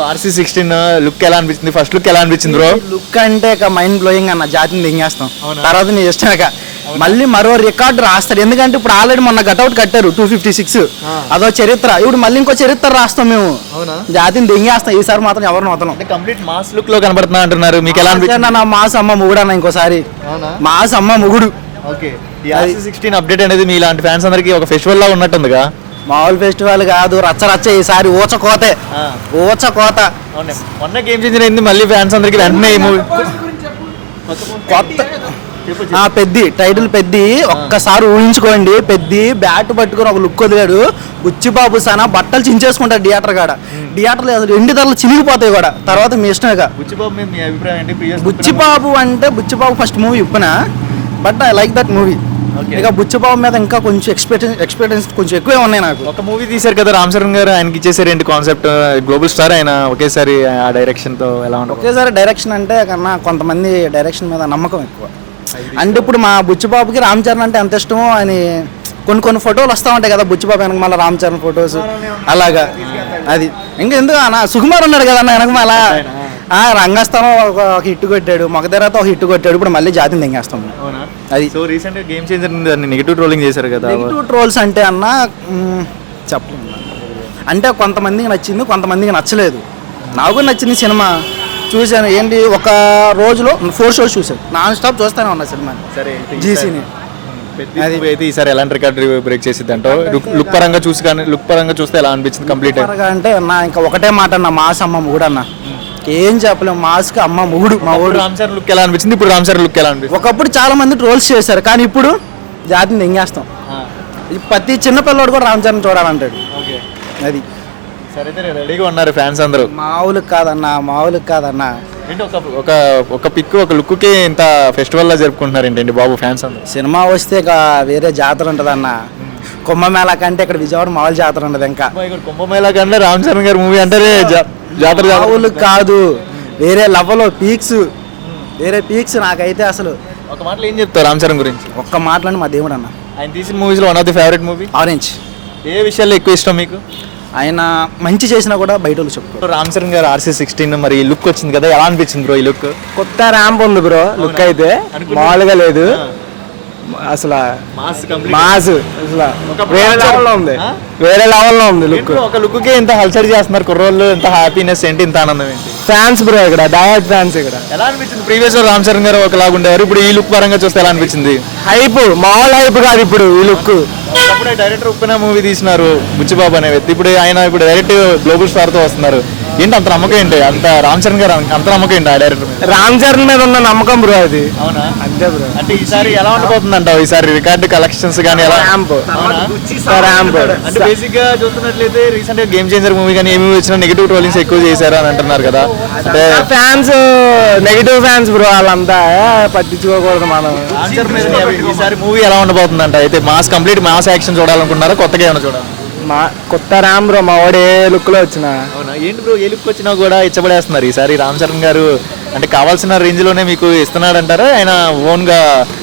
RC16 look ఎలా అనిపించింది? First look ఎలా అనిపించింది బ్రో? లుక్ అంటే ఇక మైండ్ బ్లోయింగ్ అన్న, జాతిని దింగేస్తాం. తర్వాత నీ ఇష్టం మళ్ళీ మరో రికార్డు రాస్తారు. ఎందుకంటే ఇప్పుడు ఆల్రెడీ మొన్న గట్అవుట్ కట్టారు 256, అదో చరిత్ర. ఇప్పుడు మళ్ళీ ఇంకో చరిత్ర రాస్తాం మేము, జాతిని దింగేస్తాం. ఈసారి మాత్రం ఎవరిని వదలం. కంప్లీట్ మాస్ లుక్ లో కనబడుతున్నా అంటున్నారు, మీకు ఎలా అనిపించింది? నా మాస్ అమ్మ ముగుడు అన్న, ఇంకోసారి మాస్ అమ్మ ముగుడు. ఈ RC16 అప్డేట్ అనేది మీ ఇలాంటి ఫ్యాన్స్ అందరికి ఒక ఫెస్టివల్ లా ఉన్నట్టుందిగా? మామూలు ఫెస్టివల్ కాదు, రచ్చ ఈసారి ఊచకోతే ఊచకోత. మొన్న గేమ్ చేంజర్ అయింది, మళ్ళీ ఫ్యాన్స్ అందరికి వెంటనే ఈ మూవీ కొత్త పెద్ది టైటిల్ పెద్ది. ఒక్కసారి ఊహించుకోండి, పెద్ది బ్యాట్ పట్టుకుని ఒక లుక్ వదిలాడు. బుచ్చిబాబు సనా బట్టలు చించేసుకుంటాడు థియేటర్ కాడ. థియేటర్లో రెండు ధరలు చినిగిపోతాయి కూడా. తర్వాత మీ ఇష్టమేగా. బుచ్చిబాబు అంటే బుచ్చిబాబు ఫస్ట్ మూవీ ఇప్పున, but I like that movie. ఇక బుచ్చిబాబు మీద ఇంకా కొంచెం ఎక్స్పెక్టెన్స్ కొంచెం ఎక్కువే ఉన్నాయి నాకు. ఒక మూవీ తీశారు కదా రామ్ చరణ్ గారు, ఆయనకి ఇచ్చేసారు ఏంటి కాన్సెప్ట్? గ్లోబల్ స్టార్ ఆయన, ఒకేసారి ఆ డైరెక్షన్ తో ఎలా ఉంటుంది? ఒకేసారి డైరెక్షన్ అంటే కన్నా కొంతమంది డైరెక్షన్ మీద నమ్మకం ఎక్కువ. అంటే ఇప్పుడు మా బుచ్చిబాబుకి రామ్ చరణ్ అంటే ఎంత ఇష్టమో అని కొన్ని ఫోటోలు వస్తూ ఉంటాయి కదా బుచ్చిబాబు వెనక, మళ్ళీ రామ్ చరణ్ ఫొటోస్ అలాగా. అది ఇంకా ఎందుకు అన్న, సుకుమార్ ఉన్నాడు కదా అన్న వెనక మళ్ళా. రంగస్థానం ఒక హిట్ కొట్టాడు, మొగదెరతో ఒక హిట్ కొట్టాడు, ఇప్పుడు మళ్ళీ జాతిని దింగేస్తాం. అది సో రీసెంట్ గా గేమ్ చేంజర్ నెగిటివ్ ట్రోలింగ్ చేశారు కదా. నెగిటివ్ ట్రోల్స్ అంటే అన్న చెప్పలేము. అంటే కొంతమందికి నచ్చింది, కొంతమందికి నచ్చలేదు. నాకు నచ్చింది సినిమా, చూశాను. ఏంటి ఒక రోజులో 4 షోస్ చూశాను, నాన్ స్టాప్ చూస్తానే ఉన్నా సినిమా. సరే జీసీని అయితే ఈసారి ఎలాంటి రికార్డు బ్రేక్ చేసిద్ది అంటో? లుక్ పరంగా చూసి కానీ లుక్ పరంగా చూస్తే ఎలా అనిపించింది కంప్లీట్ అంటే నా ఇంకా ఒకటే మాట అన్న, మాస్ అమ్మ ముగుడు అన్న, ఏం చెప్పలేము. మాస్కి అమ్మ ముగుడు. మా ఊడు రామ్ చరణ్ లుక్ ఎలా అనిపించింది? ఇప్పుడు రామ్ చరణ్ లుక్ ఎలా అనిపించింది? ఒకప్పుడు చాలా మంది ట్రోల్స్ చేశారు, కానీ ఇప్పుడు జాతిని దింగేస్తాం. ప్రతి చిన్న పిల్లోడు కూడా రామ్ చరణ్ చూడాలంటాడు. అది సరే రెడీగా ఉన్నారు ఫ్యాన్స్ అందరూ. మామూలుగా కాదన్నా. ఏంటి ఒక పిక్ ఒక లుక్ కి ఇంత ఫెస్టివల్ లా జరుపుకుంటున్నారు ఏంటండి బాబు ఫ్యాన్స్ అందరూ? సినిమా వస్తే వేరే జాతర ఉంటుంది అన్న. కుంభమేళా కంటే ఇక్కడ విజయవాడ మామూలు జాతర ఉండదు. ఇంకా కుంభమేళా కంటే రామ్ చరణ్ గారి మూవీ అంటే జాతర మామూలు కాదు, వేరే లెవెల్ పీక్స్, వేరే పీక్స్. నాకైతే అసలు ఒక మాటలో ఏం చెప్తారు రామ్ చరణ్ గురించి? ఒక్క మాటలని మా దేవుడు అన్న. ఆయన తీసిన మూవీస్ లో one of the favourite movie Orange. ఏ విషయాల్లో ఎక్కువ ఇష్టం మీకు? ఆయన మంచి చేసినా కూడా బయట వాళ్ళు చెప్తారు. రామ్ చరణ్ గారు RC16 మరి లుక్ వచ్చింది కదా, ఎలా అనిపించింది బ్రో ఈ లుక్? కొత్త ర్యాంప్ ఉంది బ్రో, లుక్ అయితే మామూలుగా లేదు అసలు. మాస్ అసలు వేరే లెవెల్లో ఉంది లుక్. ఒక లుక్ కి ఇంత హల్చల్ చేస్తున్నారు కుర్రోళ్ళు, ఇంత హ్యాపీనెస్ ఏంటి, ఇంత ఆనందం ఏంటి? ఫ్యాన్స్ బ్రో ఇక్కడ, డైరెక్ట్ ఫ్యాన్స్ ఇక్కడ. ఎలా అనిపించింది? ప్రీవియస్ లో రామ్ చరణ్ గారు ఒకలాగా ఉండేవారు, ఇప్పుడు ఈ లుక్ పరంగా చూస్తే ఎలా అనిపించింది? హైప్, మామూలు హైప్ కాదు ఇప్పుడు ఈ లుక్. అప్పుడే డైరెక్టర్ ఉప్పెన మూవీ తీసినారు బుచ్చిబాబు అనే వ్యక్తి, ఇప్పుడు ఆయన డైరెక్ట్ గ్లోబల్ స్టార్ తో వస్తున్నారు. ఏంటి అంత నమ్మకం ఏంటి? అంత రామ్ చరణ్ గారు అంత నమ్మకం ఏంటి ఆ డైరెక్టర్ మీద? రామ్ చరణ్ మీద ఉన్న నమ్మకం బ్రో అది. అవునా? అంతే బ్రో. అంటే ఈసారి ఎలా ఉండబోతుంది అంటావు? ఈసారి రికార్డు కలెక్షన్స్ కానీ ఎలా? అంటే బేసిక్ గా చూస్తున్నట్లయితే రీసెంట్ గా గేమ్ చేంజర్ మూవీ కానీ ఏమి వచ్చినా నెగిటివ్ ట్రోలింగ్స్ ఎక్కువ చేశారు అని అంటున్నారు కదా. అంటే ఫ్యాన్స్ నెగిటివ్ ఫ్యాన్స్ బ్రో, వాళ్ళంతా పట్టించుకోకూడదు మనం. ఈసారి మూవీ ఎలా ఉండబోతుంది అంట? అయితే కంప్లీట్ మాస్ యాక్షన్ చూడాలనుకున్నారా, కొత్తగా ఏమైనా చూడాలి? కొత్త రామ్ బ్రో, మా వాడు ఏ లుక్ లో వచ్చినా. అవునా? ఏంటి బ్రో ఏ లుక్ వచ్చినా కూడా ఇచ్చబడేస్తున్నారు ఈసారి రామ్ చరణ్ గారు? అంటే కావాల్సిన రేంజ్ లోనే మీకు ఇస్తున్నాడు అంటారా, ఆయన ఓన్ గా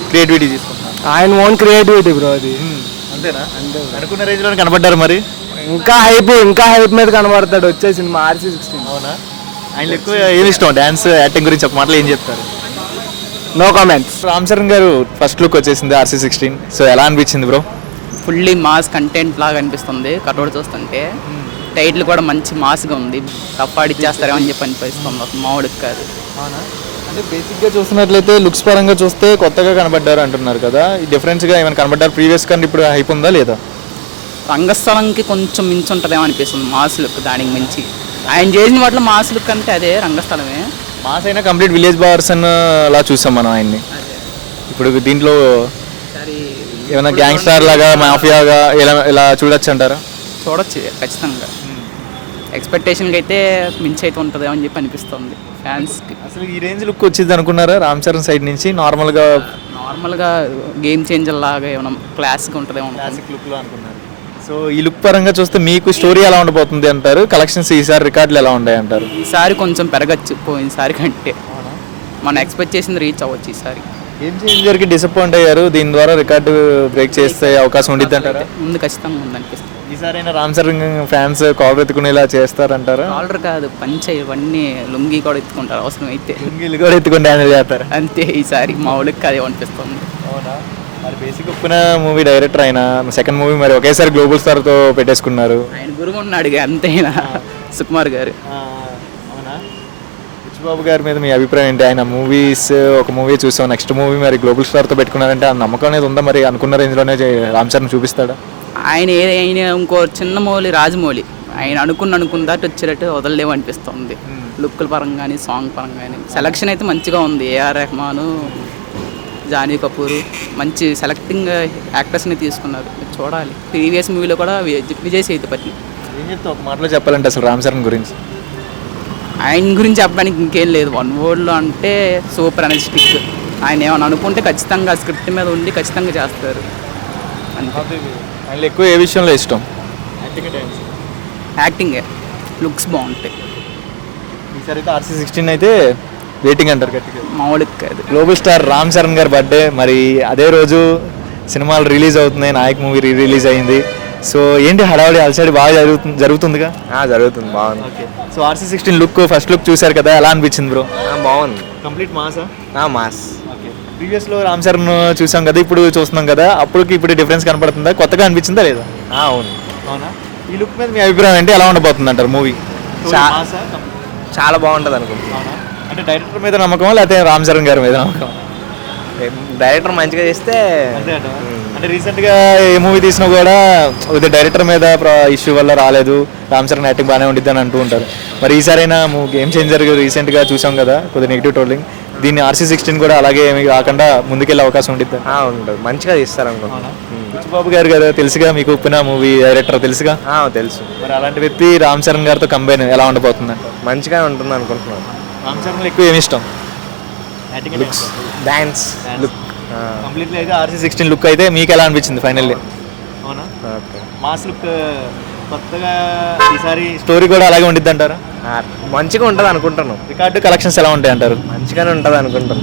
క్రియేటివిటీ తీసుకుంటున్నారు? ఆయన ఓన్ క్రియేటివిటీ బ్రో అది. అంతేనా? అనుకున్న రేంజ్ లోనే కనబడ్డారు మరి? ఇంకా హైప్ మీద కనబడతాడు వచ్చే సినిమా RC16. అవునా? ఆయన ఎక్కువ ఏమి ఇష్టం? డాన్స్, యాక్టింగ్ గురించి ఒక మాటలు ఏం చెప్తారు? No comments. రామ్ చరణ్ గారు ఫస్ట్ లుక్ వచ్చేసింది RC16, సో ఎలా అనిపించింది బ్రో? ఫుల్లీ మాస్ కంటెంట్ లాగా అనిపిస్తుంది కటౌట్ చూస్తుంటే. టైటిల్ కూడా మంచి మాస్గా ఉంది, తప్పాడిచ్చేస్తారేమో అని చెప్పి అనిపిస్తుంది, మామిడికి కాదు. అంటే బేసిక్గా చూస్తున్నట్లయితే లుక్స్ పరంగా చూస్తే కొత్తగా కనబడ్డారు అంటున్నారు కదా, డిఫరెన్స్గా ఏమైనా కనబడ్డారు ప్రీవియస్ కానీ ఇప్పుడు హైప్ ఉందా లేదా? రంగస్థలంకి కొంచెం మించి ఉంటుందేమో అనిపిస్తుంది మాస్ లుక్, దానికి మించి. ఆయన చేసిన వాటిలో మాస్ లుక్ అంటే అదే రంగస్థలమే. మాస్ అయినా కంప్లీట్ విలేజ్ పర్సన్ అలా చూసాం మనం ఆయన్ని. ఇప్పుడు దీంట్లో ఏమైనా గ్యాంగ్స్టార్ లాగా, మాఫియాగా ఇలా చూడొచ్చు అంటారా? చూడొచ్చు ఖచ్చితంగా. ఎక్స్పెక్టేషన్కి అయితే మించి అయితే ఉంటుందేమో అని చెప్పి అనిపిస్తుంది ఫ్యాన్స్కి. అసలు ఈ రేంజ్ లుక్ వచ్చింది అనుకున్నారా రామ్ చరణ్ సైడ్ నుంచి? నార్మల్గా గేమ్ చేంజర్ లాగా ఏమైనా క్లాసిక్ ఉంటుందేమో, క్లాసిక్ లుక్లో అనుకున్నారు. సో ఈ లుక్ పరంగా చూస్తే మీకు స్టోరీ ఎలా ఉండబోతుంది అంటారు? కలెక్షన్స్ ఈసారి రికార్డులు ఎలా ఉంటాయి అంటారు? ఈసారి కొంచెం పెరగచ్చు పోయినసారి కంటే, మనం ఎక్స్పెక్ట్ చేసింది రీచ్ అవ్వచ్చు ఈసారి. గేమ్ చేంజర్కి డిసప్పాయింట్ అయ్యారు, దీని ద్వారా రికార్డు బ్రేక్ చేస్తే అవకాశం ఉండిద్ది అంటారా? ముందు ఖచ్చితంగా ఉందనిపిస్తుంది. ఈసారైనా రామ్ చరణ్ ఫ్యాన్స్ కాలర్ ఎత్తుకునేలా చేస్తారంటారా? కాలర్ కాదు, పంచ ఇవన్నీ లుంగి కూడా ఎత్తుకుంటారు అవసరం అయితే. లుంగీలు కూడా ఎత్తుకుని డ్యాన్స్ చేస్తారు అంతే ఈసారి మా ఊళ్ళకి అదే అనిపిస్తుంది. అవునా? మరి బేసిక్ ఒప్పున మూవీ డైరెక్టర్ అయినా సెకండ్ మూవీ మరి ఒకేసారి గ్లోబల్ స్టార్తో పెట్టేసుకున్నారు. ఆయన గురువు ఉన్నాడు అంతేనా సుకుమార్ గారు. అవునా? బుచ్చిబాబు గారి మీద మీ అభిప్రాయం ఏంటి? ఆయన మూవీస్ ఒక మూవీ చూసాం, నెక్స్ట్ మూవీ మరి గ్లోబల్ స్టార్తో పెట్టుకున్నారంటే ఆ నమ్మకం అనేది ఉందా? మరి అనుకున్న రేంజ్లోనే రామ్ చరణ్ చూపిస్తాడా? ఆయన ఇంకో చిన్న మౌలి రాజమౌళి ఆయన అనుకున్న దాటి వచ్చేటట్టు వదలలేము అనిపిస్తుంది. లుక్కుల పరంగా కానీ సాంగ్ పరంగా కానీ సెలక్షన్ అయితే మంచిగా ఉంది. ఏఆర్ రెహమాను, జానీ కపూర్ మంచి సెలెక్టింగ్ యాక్టర్స్ని తీసుకున్నారు. చూడాలి. ప్రీవియస్ మూవీలో కూడా విజయ్ సేతుపతి. ఏం చెప్తా ఒక మాటలో చెప్పాలంటే అసలు రామ్ చరణ్ గురించి? ఆయన గురించి చెప్పడానికి ఇంకేం లేదు. వన్ వర్డ్లో అంటే సూపర్ ఎనర్జెటిక్. ఆయన ఏమైనా అనుకుంటే ఖచ్చితంగా స్క్రిప్ట్ మీద ఉండి ఖచ్చితంగా చేస్తారు. ఆయన ఎక్కువ ఏ విషయంలో ఇష్టం? యాక్టింగే, లుక్స్ బాగుంటాయి. ఈసారి అయితే RC16 అయితే వెయిటింగ్ అంటారు గట్టిగా. మామూలుగా కాదు. గ్లోబల్ స్టార్ రామ్ చరణ్ గారి బర్త్డే, మరి అదే రోజు సినిమాలు రిలీజ్ అవుతున్నాయి. నాయక్ మూవీ రిలీజ్ అయింది. సో ఏంటి హడావడి అలసడి బాగా జరుగుతుందిగా? జరుగుతుంది, బాగుంది. Okay. So RC16 look first look చూశారు కదా, ఎలా అనిపించింది బ్రో? బాగుంది, కంప్లీట్ మాసా? మాస్. ఓకే. ప్రీవియస్లో రామ్ చరణ్ చూసాం కదా, ఇప్పుడు చూస్తున్నాం కదా, అప్పటికి ఇప్పుడు డిఫరెన్స్ కనపడుతుందా? కొత్తగా అనిపించిందా లేదా? అవును. అవునా? ఈ లుక్ మీద మీ అభిప్రాయం ఏంటి? ఎలా ఉండబోతుంది అంటారు మూవీ? చాలా బాగుంటుంది అనుకుంటున్నాను. అంటే డైరెక్టర్ మీద నమ్మకం లేకపోతే రామ్ చరణ్ గారి మీద నమ్మకం? డైరెక్టర్ మంచిగా చేస్తే. అంటే రీసెంట్గా ఏ మూవీ తీసినా కూడా ఇది డైరెక్టర్ మీద ఇష్యూ వల్ల రాలేదు, రామ్ చరణ్ యాక్టింగ్ బాగానే ఉండిద్ది అని అంటూ ఉంటారు. మరి ఈసారైనా గేమ్ చేంజర్ రీసెంట్గా చూసాం కదా, కొద్దిగా నెగిటివ్ ట్రోలింగ్. దీన్ని RC16 కూడా అలాగే ఏమి కాకుండా ముందుకెళ్ళే అవకాశం ఉండిద్ది? ఉంటుంది, మంచిగా తీస్తారు అనుకుంటున్నాను. బుచ్చిబాబు గారు కదా తెలుసుగా మీకు, ఉప్పిన మూవీ డైరెక్టర్ తెలుసుగా? తెలుసు. మరి అలాంటి వ్యక్తి రామ్ చరణ్ గారితో కంబైన్ ఎలా ఉండబోతుంది? మంచిగా ఉంటుంది అనుకుంటున్నాను. రామ్ చరణ్ ఎక్కువ ఏమి ఇష్టం? Looks, dance, look. కంప్లీట్లీ అయితే RC16 లుక్ అయితే మీకు ఎలా అనిపించింది ఫైనల్లీ? అవునా? ఓకే. మాస్ లుక్ కొత్తగా ఈసారి స్టోరీ కూడా అలాగే ఉండిద్ది అంటారా? మంచిగా ఉంటుంది అనుకుంటున్నాను. రికార్డు కలెక్షన్స్ ఎలా ఉంటాయి అంటారు? మంచిగానే ఉంటుంది అనుకుంటున్నాను.